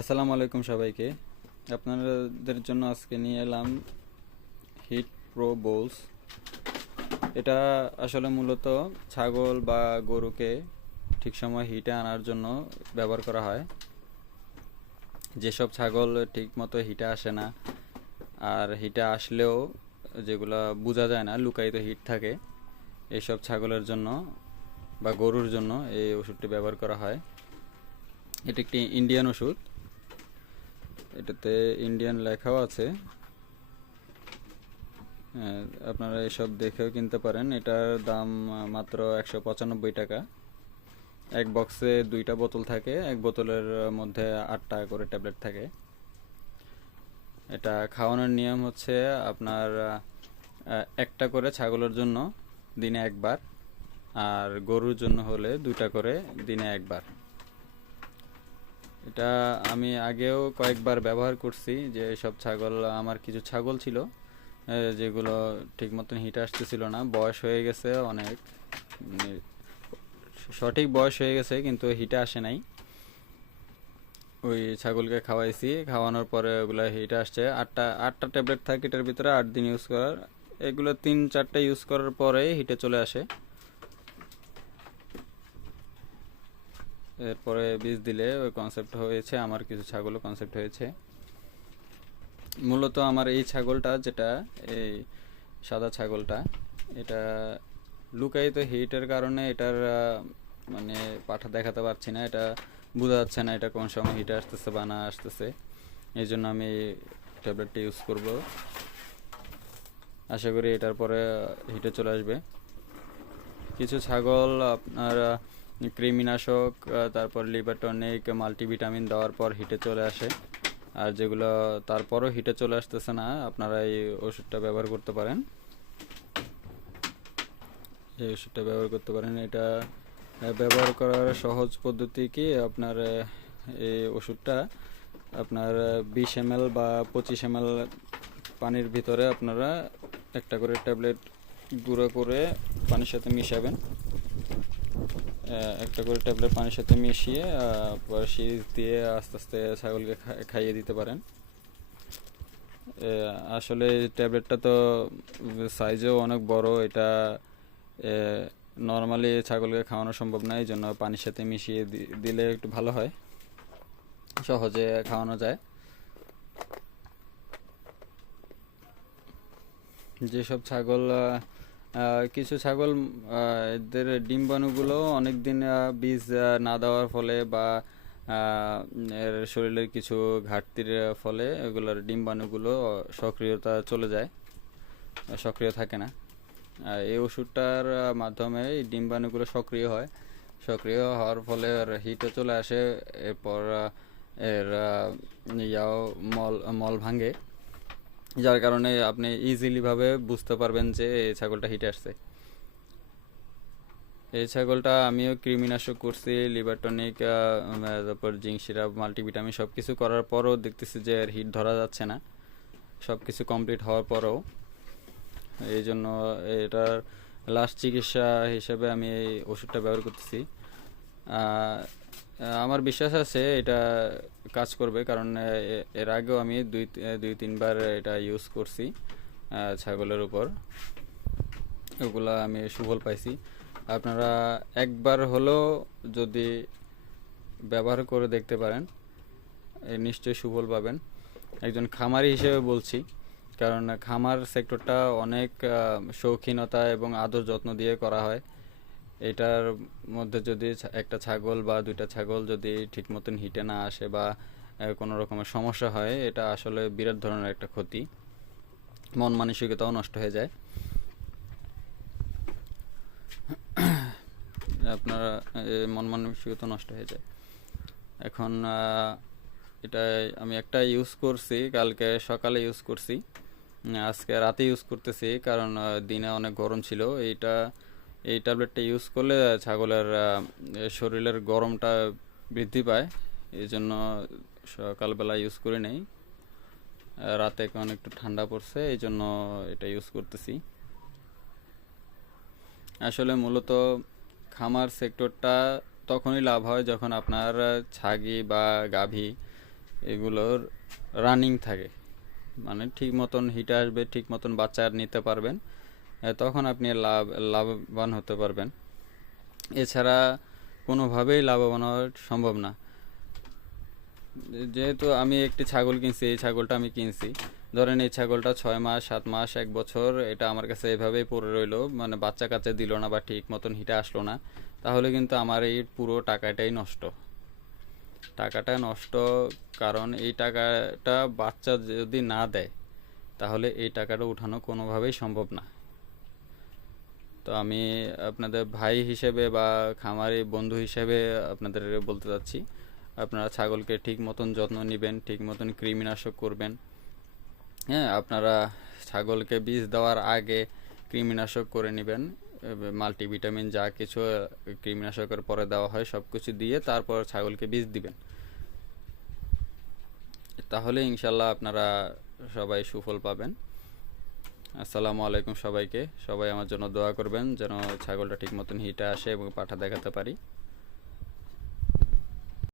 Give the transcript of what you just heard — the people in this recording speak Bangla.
আসসালামু আলাইকুম সবাইকে। আপনাদের জন্য আজকে নিয়ে এলাম হিট প্রো বোলস। এটা আসলে মূলত ছাগল বা গরুকে ঠিক সময় হিটে আনার জন্য ব্যবহার করা হয়। যেসব ছাগল ঠিক মতো হিটে আসে না, আর হিটে আসলেও যেগুলো বোঝা যায় না, লুকায়িত হিট থাকে, এইসব ছাগলের জন্য বা গরুর জন্য এই ওষুধটি ব্যবহার করা হয়। এটি একটি ইন্ডিয়ান ওষুধ। এটাতে ইন্ডিয়ান লেখাও আছে। হ্যাঁ, আপনারা এসব দেখেও কিনতে পারেন। এটার দাম মাত্র 195 টাকা। এক বক্সে 2টা বোতল থাকে, এক বোতলের মধ্যে 8টা করে ট্যাবলেট থাকে। এটা খাওয়ানোর নিয়ম হচ্ছে আপনার একটা করে ছাগলের জন্য দিনে একবার, আর গরুর জন্য হলে 2টা করে দিনে একবার। এটা আমি আগেও কয়েকবার ব্যবহার করছি। যে সব ছাগল, আমার কিছু ছাগল ছিল যেগুলো ঠিক মতন হিট আসতেছিল না, বয়স হয়ে গেছে অনেক, মানে সঠিক বয়স হয়ে গেছে কিন্তু হিটে আসে নাই। ওই ছাগলকে খাওয়াইছি, খাওয়ানোর পরে ওগুলো হিটে আসছে। আটটা আটটা ট্যাবলেট থাকে এটার ভিতরে, 8 দিন ইউজ করার। এগুলো 3-4টা ইউজ করার পরে হিটে চলে আসে। এরপরে বীজ দিলে ওই কনসেপ্ট হয়েছে, আমার কিছু ছাগলও কনসেপ্ট হয়েছে। মূলত আমার এই ছাগলটা, যেটা এই সাদা ছাগলটা, এটা লুকায়িত হিটের কারণে এটার মানে পাঠা দেখাতে পারছি না। এটা বোঝা যাচ্ছে না এটা কোন সময় হিটে আসতেছে বা না আসতেছে। এই জন্য আমি ট্যাবলেটটা ইউজ করব। আশা করি এটার পরে হিটে চলে আসবে। কিছু ছাগল আপনার কৃমিনাশক, তারপর লিভার টনিক, মাল্টিভিটামিন দেওয়ার পর হিটে চলে আসে। আর যেগুলো তারপরও হিটে চলে আসতেছে না, আপনারা এই ওষুধটা ব্যবহার করতে পারেন। এই ওষুধটা ব্যবহার করতে পারেন। এটা ব্যবহার করার সহজ পদ্ধতি কি, আপনার এই ওষুধটা আপনার 20 ml বা 25 ml পানির ভিতরে আপনারা একটা করে ট্যাবলেট গুঁড়ো করে পানির সাথে মিশাবেন। একটা করে ট্যাবলেট পানির সাথে মিশিয়ে পরে সিরিজ দিয়ে আস্তে আস্তে ছাগলকে খাইয়ে দিতে পারেন। আসলে ট্যাবলেটটা তো সাইজেও অনেক বড়। এটা নর্মালি ছাগলকে খাওয়ানো সম্ভব না, এই জন্য পানির সাথে মিশিয়ে দিলে একটু ভালো হয়, সহজে খাওয়ানো যায়। যেসব ছাগল কিছু ছাগল এদের ডিম্বাণুগুলো অনেক দিন বীজ না দেওয়ার ফলে বা এর শরীরের কিছু ঘাটতির ফলে এগুলোর ডিম্বাণুগুলো সক্রিয়তা চলে যায়, সক্রিয় থাকে না। এই ওষুধটার মাধ্যমে এই ডিম্বাণুগুলো সক্রিয় হয়। সক্রিয় হওয়ার ফলে হিটও চলে আসে। এরপর এর ইয়াও মল মল ভাঙে, যার কারণে আপনি ইজিলি ভাবে বুঝতে পারবেন যে এই ছাগলটা হিটে আসছে। এই ছাগলটা আমিও কৃমিনাশক করছি, লিভার টনিক, তারপর জিঙ্ক সিরাপ, মাল্টিভিটামিন সব কিছু করার পরও দেখতেছি যে এর হিট ধরা যাচ্ছে না, সব কিছু কমপ্লিট হওয়ার পরও। এই জন্য এটার লাস্ট চিকিৎসা হিসেবে আমি এই ওষুধটা ব্যবহার করতেছি। আমার বিশ্বাস আছে এটা কাজ করবে, কারণ এর আগেও আমি দুই তিনবার এটা ইউজ করছি ছাগলের উপর। ওগুলা আমি সুফল পাইছি। আপনারা একবার হলেও যদি ব্যবহার করে দেখতে পারেন, নিশ্চয়ই সুফল পাবেন। একজন খামারি হিসেবে বলছি, কারণ খামার সেক্টরটা অনেক শৌখিনতা এবং আদর যত্ন দিয়ে করা হয়। এটার মধ্যে যদি একটা ছাগল বা 2টা ছাগল যদি ঠিক মতন হিটে না আসে বা কোনো রকমের সমস্যা হয়, এটা আসলে বিরাট ধরনের একটা ক্ষতি। মন মানসিকতাও নষ্ট হয়ে যায়। আপনার মন মানসিকতা নষ্ট হয়ে যায়। এখন এটা আমি একটা ইউজ করছি, কালকে সকালে ইউজ করছি, আজকে রাতে ইউজ করতেছি, কারণ দিনে অনেক গরম ছিল। এই ট্যাবলেটটা ইউজ করলে ছাগলের শরীরের গরমটা বৃদ্ধি পায়, এই জন্য সকালবেলা ইউজ করে নেই। রাতে এখন একটু ঠান্ডা পড়ছে, এই জন্য এটা ইউজ করতেছি। আসলে মূলত খামার সেক্টরটা তখনই লাভ হয় যখন আপনার ছাগি বা গাভী এগুলোর রানিং থাকে, মানে ঠিক মতন হিটে আসবে, ঠিক মতন বাচ্চা নিতে পারবেন, তখন আপনি লাভবান হতে পারবেন। এছাড়া কোনোভাবেই লাভবান হওয়া সম্ভব না। যেহেতু আমি একটি ছাগল কিনছি, এই ছাগলটা আমি কিনছি, ধরেন এই ছাগলটা 6 মাস 7 মাস 1 বছর এটা আমার কাছে এভাবেই পড়ে রইলো, মানে বাচ্চা কাচ্চা দিল না বা ঠিক মতন হিটে আসলো না, তাহলে কিন্তু আমার এই পুরো টাকাটাই নষ্ট। টাকাটা নষ্ট, কারণ এই টাকাটা বাচ্চা যদি না দেয় তাহলে এই টাকাটা উঠানো কোনোভাবেই সম্ভব না। তো আমি আপনাদের ভাই হিসেবে বা খামারি বন্ধু হিসেবে আপনাদের বলতে চাচ্ছি, আপনারা ছাগলকে ঠিক মতন যত্ন নেবেন, ঠিক মতন কৃমিনাশক করবেন। হ্যাঁ, আপনারা ছাগলকে বীজ দেওয়ার আগে কৃমিনাশক করে নেবেন, মাল্টিভিটামিন যা কিছু কৃমিনাশকের পরে দেওয়া হয় সব কিছু দিয়ে তারপর ছাগলকে বীজ দিবেন, তাহলে ইনশাল্লাহ আপনারা সবাই সুফল পাবেন। আসসালামু আলাইকুম সবাইকে। সবাই আমার জন্য দোয়া করবেন যেন ছাগলটা ঠিক মতন হিটে আসে এবং পাঠা দেখাতে পারি।